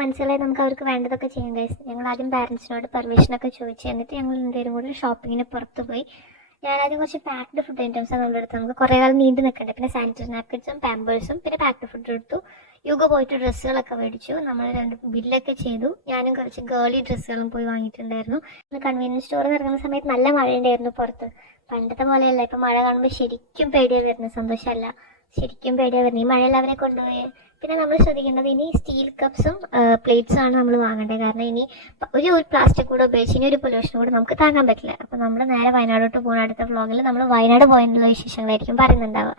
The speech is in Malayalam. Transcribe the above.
മനസ്സിലായി നമുക്ക് അവർക്ക് വേണ്ടതൊക്കെ ചെയ്യാം ഗൈസ്. ഞങ്ങൾ ആദ്യം പാരൻസിനോട് പെർമിഷനൊക്കെ ചോദിച്ചു. എന്നിട്ട് ഞങ്ങൾ എന്തെങ്കിലും കൂടി ഷോപ്പിങ്ങിന് പുറത്ത് പോയി. ഞാനാദ്യം കുറച്ച് പാക്ഡ് ഫുഡ് ഐറ്റംസാണ് നമ്മളെടുത്ത്. നമുക്ക് കുറേ കാലം നീണ്ടു നിൽക്കണ്ടേ. പിന്നെ സാനിറ്ററി നാപ്കിൻസും പാമ്പേഴ്സും പിന്നെ പാക്ഡ് ഫുഡ് എടുത്തു. യുഗ പോയിട്ട് ഡ്രസ്സുകളൊക്കെ മേടിച്ചു. നമ്മൾ രണ്ട് ബില്ലൊക്കെ ചെയ്തു. ഞാനും കുറച്ച് ഗേളി ഡ്രസ്സുകളും പോയി വാങ്ങിയിട്ടുണ്ടായിരുന്നു. കൺവീനിയൻസ് സ്റ്റോറിൽ ഇറങ്ങുന്ന സമയത്ത് നല്ല മഴയുണ്ടായിരുന്നു പുറത്ത്. പണ്ടത്തെ പോലെയല്ല, ഇപ്പം മഴ കാണുമ്പോൾ ശരിക്കും പേടിയാണ് വരുന്നത്, സന്തോഷമല്ല, ശരിക്കും പേടിയാണ് വരുന്നത്. ഈ മഴയിൽ അവരെ കൊണ്ടുപോയി. പിന്നെ നമ്മൾ ശ്രദ്ധിക്കേണ്ടത് ഇനി സ്റ്റീൽ കപ്സും പ്ലേറ്റ്സും ആണ് നമ്മൾ വാങ്ങേണ്ടത്. കാരണം ഇനി ഒരു പ്ലാസ്റ്റിക് കൂടെ ഉപയോഗിച്ച് ഇനി ഒരു പൊല്യൂഷൻ കൂടെ നമുക്ക് താങ്ങാൻ പറ്റില്ല. അപ്പോൾ നമ്മൾ നേരെ വയനാടോട്ട് പോകുന്ന അടുത്ത വ്ളോഗിൽ നമ്മൾ വയനാട് പോയതിനുള്ള വിശേഷങ്ങളായിരിക്കും പറയുന്നുണ്ടാവുക.